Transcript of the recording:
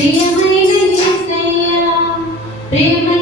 ప్రియమైన ప్రేమ